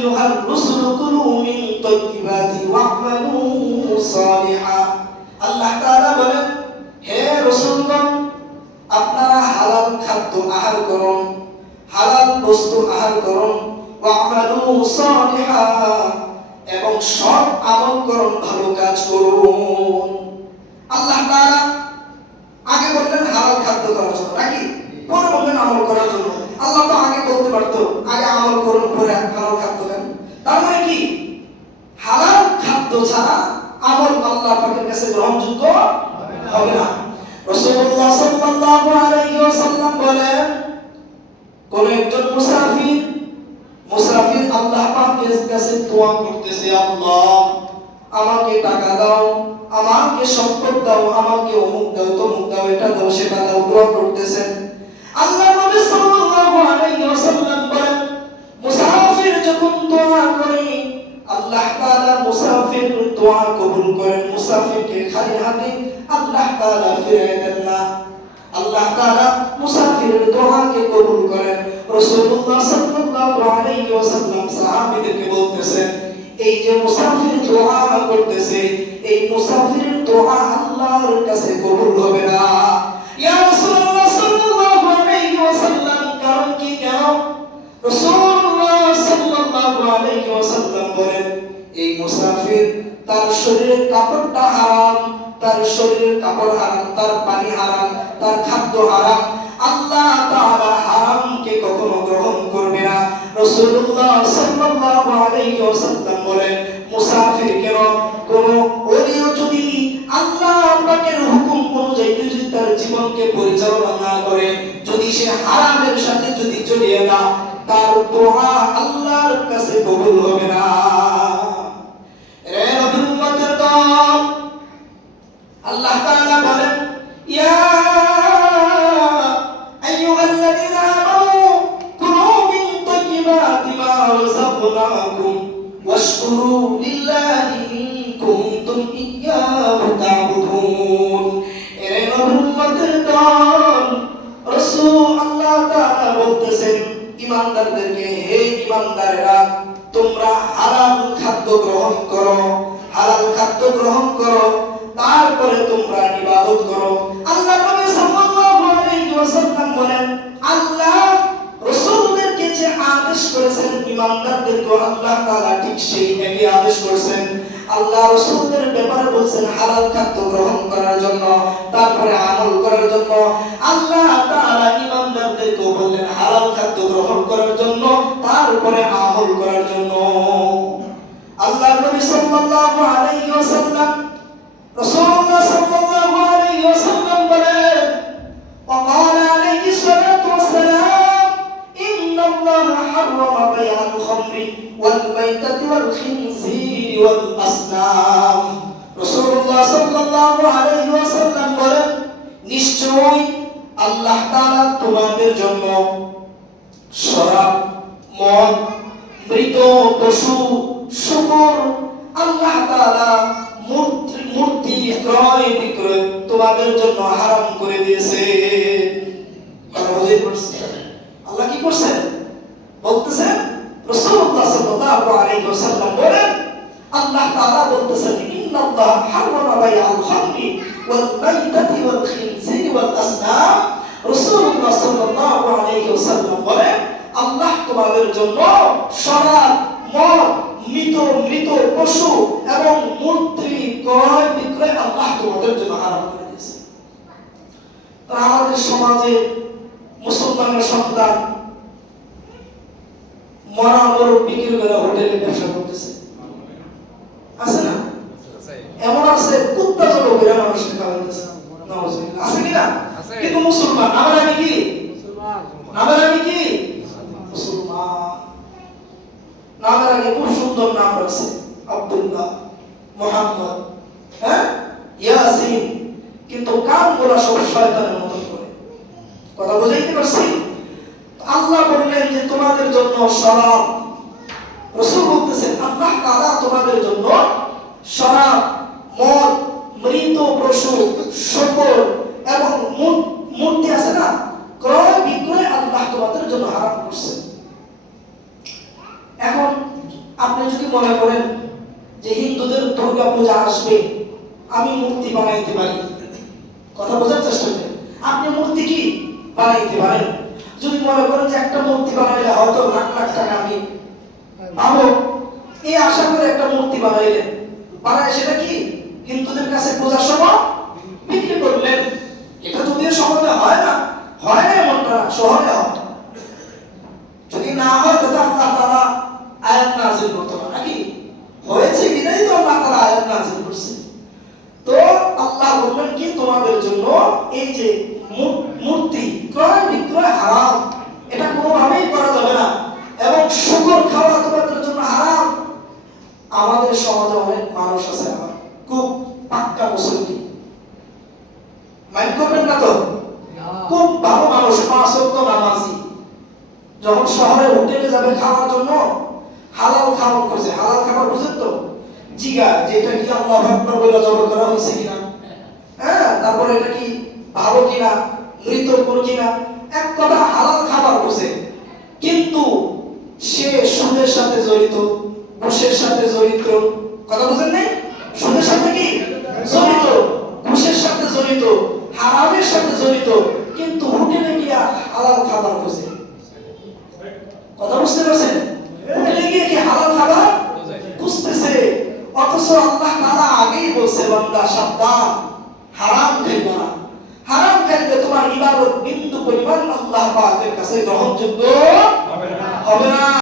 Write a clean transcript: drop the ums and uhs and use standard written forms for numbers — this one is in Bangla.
আইয়ুহার রুসুলু কুলু মিন তাইয়্যিবাতি ওয়া'মালু সালিহা। আল্লাহ তাআলা বলেন, হে রাসূলগণ, আপনারা হালাল খাদ্য আহার করুন, হালাল বস্তু আহার করুন, ওয়া'মালু সালিহা, এবং সৎ আমল করুন, ভালো কাজ করুন। আল্লাহ তাআলা আগে বললেন হালাল খাদ্য করার জন্য, নাকি পরে বললেন আমল করার জন্য। আল্লাহ তো আগে বলতে পারতো আগে আমল করুন পরে হালাল খাদ্য দেন। তার মানে কি হালাল খাদ্য ছাড়া আমল আল্লাহ পাকের কাছে গ্রহণযোগ্য হবে না। রাসূলুল্লাহ সাল্লাল্লাহু আলাইহি ওয়াসাল্লাম বলেন, কোন একজন মুসাফির আল্লাহ পাকের কাছে দোয়া করতেছে, আল্লাহ আমাকে টাকা দাও, আমাকে সম্পদ দাও, আমাকে অমুক দাও, তমুক দাও, এটা দাও, সেটা দাও, দোয়া করতেছেন। আল্লাহ নবী সাল্লাল্লাহু আলাইহি ওয়াসাল্লাম বলেন, মুসাফির যখন দোয়া করে আল্লাহ তাআলা মুসাফির দোয়া কবুল করেন। মুসাফিরকে খালি হাতে আল্লাহ তাআলা ফিরিয়ে দেন না, আল্লাহ তাআলা মুসাফিরের দোয়াকে কবুল করেন। রাসূলুল্লাহ সাল্লাল্লাহু আলাইহি ওয়াসাল্লাম সাহাবীদেরকে বলতেছেন, এই যে মুসাফির দোয়া করতেছে, এই মুসাফিরের দোয়া আল্লাহর কাছে কবুল হবে না। ইয়া রাসূলুল্লাহ সাল্লাল্লাহু আলাইহি ওয়াসাল্লাম, কারণ কি? কেন? রাসূলুল্লাহ সাল্লাল্লাহু আলাইহি ওয়াসাল্লাম বলেন, এই মুসাফির তার শরীরের কাপড়টা হারাম, তার শরীরের কাপড় হারাম, তার পানি হারাম, তার খাদ্য হারাম। আল্লাহ তাআলা হারামকে কখনো গ্রহণ করবে না। রাসূলুল্লাহ সাল্লাল্লাহু আলাইহি ওয়াসাল্লাম বলেন, মুসাফির কেন, কোন ওলিও যদি আল্লাহ পাকের হুকুম অনুযায়ী যদি তার জীবনকে পরিচালনা না করে, যদি সে হারামের সাথে যদি জড়িয়ে না, তার দোয়া আল্লাহর কাছে কবুল হবে না। রে নবীর উম্মতের দল, আল্লাহ তাআলা বলেন, ইয়া আইয়ুহাল্লাযীনা আমানু কুলু মিন তাইয়্যিবাতি মা রাযাকনাকুম ওয়াশকুরু লিল্লাহি ইন কুনতুম ইয়্যাহু তা'বুদুন। রে নবীর উম্মতের দল, রাসূল আল্লাহ তাআলা বলতেছেন ঈমানদারদেরকে, হে ঈমানদারেরা, তোমরা হালাল খাদ্য গ্রহণ করো, হালাল খাদ্য গ্রহণ করো, তারপরে তোমরা ইবাদত করো। আল্লাহ নবী সাল্লাল্লাহু আলাইহি ওয়াসাল্লাম বলেন, আল্লাহ রাসূলদেরকে যে আদেশ করেছেন, ঈমানদারদেরকে আল্লাহ তাআলা ঠিক সেই একই আদেশ করেছেন। আল্লাহ রাসূলদের ব্যাপারে বলেছেন হালাল খাদ্য গ্রহণ করার জন্য, তারপরে আমল করার জন্য। আল্লাহ তাআলা ঈমানদারদেরকে বললেন হালাল খাদ্য গ্রহণ করার জন্য, তারপরে আমল করার জন্য। আল্লাহ নবী সাল্লাল্লাহু আলাইহি ওয়াসাল্লাম, রাসূলুল্লাহ সাল্লাল্লাহু আলাইহি ওয়াসাল্লাম বলেন, وقال عليه الصلاة والسلام إن الله حرم بيع الخمر والميتة والخنزير والأصنام। রাসূলুল্লাহ সাল্লাল্লাহু আলাইহি ওয়াসাল্লাম বলেন, নিশ্চয়ই আল্লাহ তাআলা তোমাদের জন্য শরাব, মদ, মৃত পশু, শুকর, আল্লাহ তাআলা মূর্তি ক্রয় বিক্রয় তোমাদের জন্য হারাম করে দিয়েছে। আল্লাহ কি করছেন বলতেছেন? রাসূলুল্লাহ সাল্লাল্লাহু আলাইহি ওয়াসাল্লাম বলেন, আল্লাহ তাআলা বলতেছেন, ইন্নাল্লাহ হারামা বাইআল খামরি ওয়াল মাইতাতি ওয়াল খিনজিরি ওয়াল আসনাম। রাসূলুল্লাহ সাল্লাল্লাহু আলাইহি ওয়াসাল্লাম বলেন, আল্লাহ তোমাদের জন্য শরাব, মদ, মৃত পশু এবং মূর্তি ক্রয় বিক্রয় আল্লাহ তোমাদের জন্য হারাম করে দিয়েছে। তা আমাদের সমাজে মুসলমানের সন্তান মরা গরু বিক্রি করে হোটেলে ব্যবসা করতেছে, আছে না? এমন আছে কুত্তা চলো বেড়া মানুষকে খাওয়াইতেছে, আছে কিনা? কিন্তু মুসলমান। আমরা কি মুসলমান। নামের আগে খুব সুন্দর নাম আছে, আব্দুল্লাহ, মুহাম্মদ, ইয়াসিন, কিন্তু কাম গুলো সব শয়তানের মতো করে। কথা বুঝাইতে পারছি? আল্লাহ বললেন যে তোমাদের জন্য শরাব, রাসূল বলতেছেন আল্লাহ তাআলা তোমাদের জন্য শরাব, মদ, মৃত পশু, শুকর এবং মূর্তি আছে না, ক্রয় বিক্রয় আল্লাহ তোমাদের জন্য হারাম করছে। এখন আপনি যদি মনে করেন যে হিন্দুদের দুর্গা পূজা আসবে, আমি মূর্তি বানাইতে পারি, কথা বোঝার চেষ্টা করেন, আপনি মূর্তি কি বানাইতে পারেন। যদি মনে করেন যে একটা মূর্তি বানাইলে হয়তো লাখ লাখ টাকা আমি পাবো, এই আশা করে একটা মূর্তি বানাইলেন, বানায় সেটা কি হিন্দুদের কাছে পূজার সময় বিক্রি করলেন। এটা যদিও সমাজে হয় না, হয় না এমনটা না, শহরে হয়। যদি না হয় তাহলে আল্লাহ তাআলা আয়াত নাযিল করতে পারে নাকি, হয়েছে বিদায় তো আল্লাহ তাআলা আয়াত নাযিল করছে। তো আল্লাহ বললেন কি তোমাদের জন্য এই যে মূর্তি ক্রয় বিক্রয় হারাম, এটা কোনোভাবেই করা যাবে না, এবং শুকর খাওয়া তোমাদের জন্য হারাম। আমাদের সমাজে অনেক মানুষ আছে আমার খুব পাক্কা মুসলমান, মাইন্ড করবেন না তো, খুব ভালো মানুষ, 5 ওয়াক্ত নামাজি, যখন শহরে হোটেলে যাবে খাওয়ার জন্য হালাল খাবার করছে, হালাল খাবার বুঝেন তো, জিগা যেটা কি আল্লাহু আকবার বলে জবাই করা হয়েছে কিনা, হ্যাঁ, তারপরে এটা কি ভালো কিনা, মৃত কোন কিনা, এক কথা হালাল খাবার করছে, কিন্তু সে সুদের সাথে জড়িত, ঘুষের সাথে জড়িত, কথা বুঝেন নাই, সুদের সাথে কি জড়িত, ঘুষের সাথে জড়িত, হারামের সাথে জড়িত, কিন্তু হোটেলে গিয়া হালাল খাবার করছে, কথা বুঝতে পারছেন, হোটেলে গিয়ে কি হালাল খাবার খুঁজতেছে, অথচ আল্লাহ তাআলা আগেই বলছে বান্দা সাবধান, হারাম খাইবা না, হারাম খাইলে তোমার ইবাদত বিন্দু পরিমাণ আল্লাহ পাকের কাছে গ্রহণযোগ্য হবে না।